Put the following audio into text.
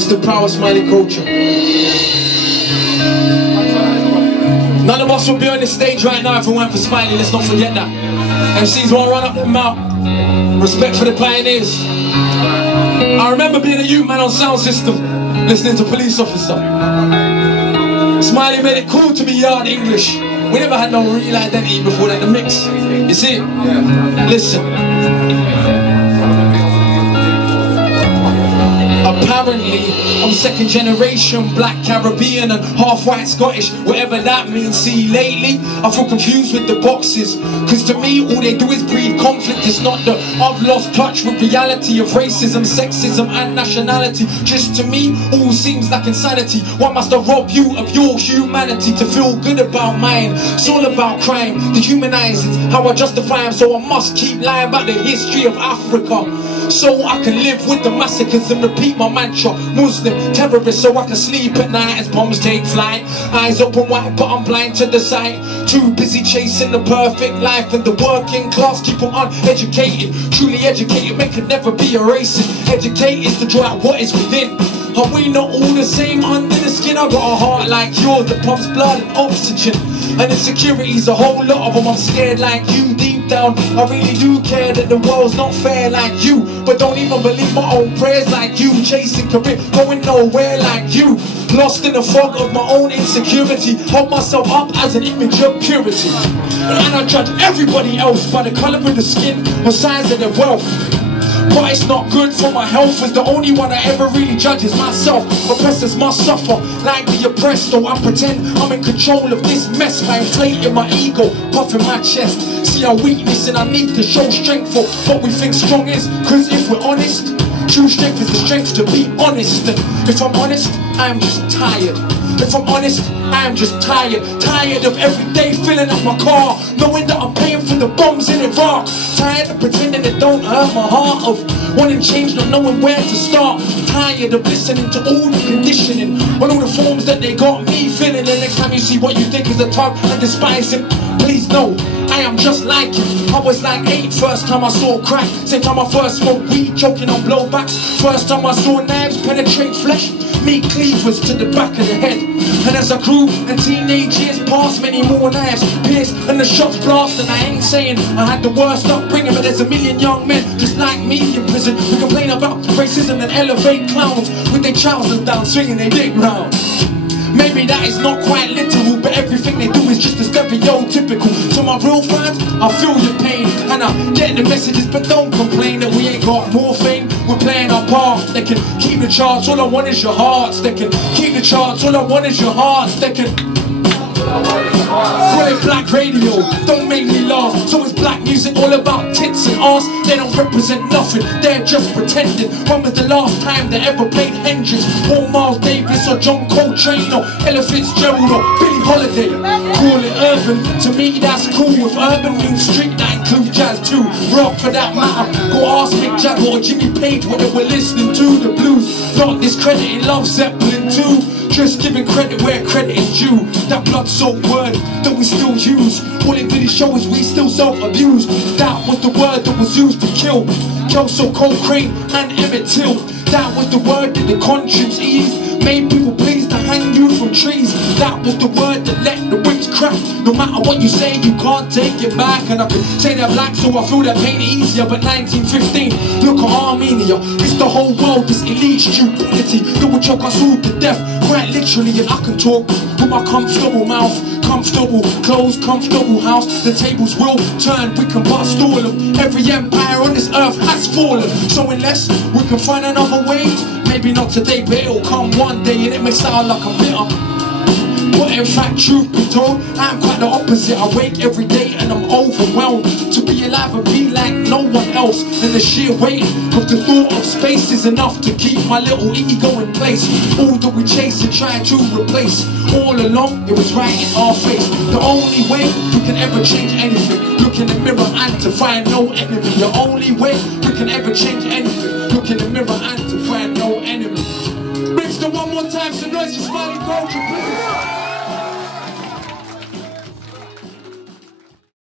Rest in power, Smiley culture. None of us would be on the stage right now if it weren't for Smiley, let's not forget that. MCs won't run up their mouth. Respect for the pioneers. I remember being a youth man on sound system, listening to Police Officer. Smiley made it cool to be yard English. We never had no real identity before that, the mix. You see it? Listen. Apparently, I'm second generation black Caribbean and half white Scottish, whatever that means. See, lately I feel confused with the boxes, cause to me all they do is breed conflict. It's not that I've lost touch with reality of racism, sexism and nationality. Just to me all seems like insanity. Why must I rob you of your humanity to feel good about mine? It's all about crime, dehumanizing how I justify them. So I must keep lying about the history of Africa, so I can live with the massacres and repeat my mantra. Muslim terrorist, so I can sleep at night as bombs take flight. Eyes open wide but I'm blind to the sight. Too busy chasing the perfect life, and the working class keep on uneducated. Truly educated men can never be a racist. Educated to draw out what is within. Are we not all the same under the skin? I got a heart like yours that pumps blood and oxygen. And insecurities, a whole lot of them. I'm scared like you. Deep down I really do care that the world's not fair like you, but don't even believe my own prayers like you. Chasing career, going nowhere like you. Lost in the fog of my own insecurity. Hold myself up as an image of purity, and I judge everybody else by the colour of the skin or size of their wealth. But it's not good for my health, as the only one I ever really judge is myself. Oppressors must suffer like the oppressed, though I pretend I'm in control of this mess by inflating my ego, puffing my chest. See our weakness and I need to show strength for what we think strong is. Cause if we're honest, true strength is the strength to be honest. And if I'm honest, I am just tired. If I'm honest, I am just tired. Tired of every day filling up my car, knowing that I'm paying for the bombs in Iraq. Tired of pretending it don't hurt my heart, of wanting change, not knowing where to start. Tired of listening to all the conditioning on all the forms that they got me filling. The next time you see what you think is a tug and despise it, please know I am just like you. I was like 8 first time I saw crack. Same time I first smoked weed, choking on blowbacks. First time I saw knives penetrate flesh, meat cleavers to the back of the head. And as I grew and teenage years passed, many more knives pierced and the shots blasted. I ain't saying I had the worst upbringing, but there's a million young men just like me in prison who complain about racism and elevate clowns with their trousers down, swinging their dick round. Maybe that is not quite literal, but everything they do is just as stereotypical. To my real fans, I feel your pain and I get the messages, but don't complain that we ain't got more fame. We're playing our part. They can keep the charts, all I want is your hearts. They can keep the charts, all I want is your hearts. They can call it black radio, don't make me laugh. So is black music all about tits and arse? They don't represent nothing, they're just pretending. When was the last time they ever played Hendrix or Miles Davis or John Coltrane or Ella Fitzgerald or Billie Holiday? Call it urban, to me that's cool. If urban means street, that includes jazz too. Rock for that matter, go ask Mick Jagger or Jimmy Page what they were listening to. The blues, not discrediting Love Zeppelin too. Just giving credit where credit is due. That blood-soaked word that we still use, all it really shows is we still self-abuse. That was the word that was used to kill Kelso, Cochrane and Emmett Till. That was the word that the conscience eased, made people pleased to hang you from trees. That was the word that let the whips crack. No matter what you say, you can't take it back. And I could say they're black so I feel that pain easier, but 1915, look at Armenia. It's the whole world, this elite stupidity that would choke us all to death, quite literally. And I can talk with my comfortable mouth, comfortable clothes, comfortable house. The tables will turn, we can bust all of them. Every empire on this earth has fallen. So unless we can find another way, maybe not today, but it'll come one day. And it may sound like I'm bitter, but in fact, truth be told, I'm quite the opposite. I wake every day and I'm overwhelmed to be alive and be like no one else. And the sheer weight of the thought of space is enough to keep my little ego in place. All that we chase and try to replace, all along it was right in our face. The only way we can ever change anything, look in the mirror and to find no enemy. The only way we can ever change anything, look in the mirror and to find no enemy. Brings the one more time, some noise for Smiley culture, please.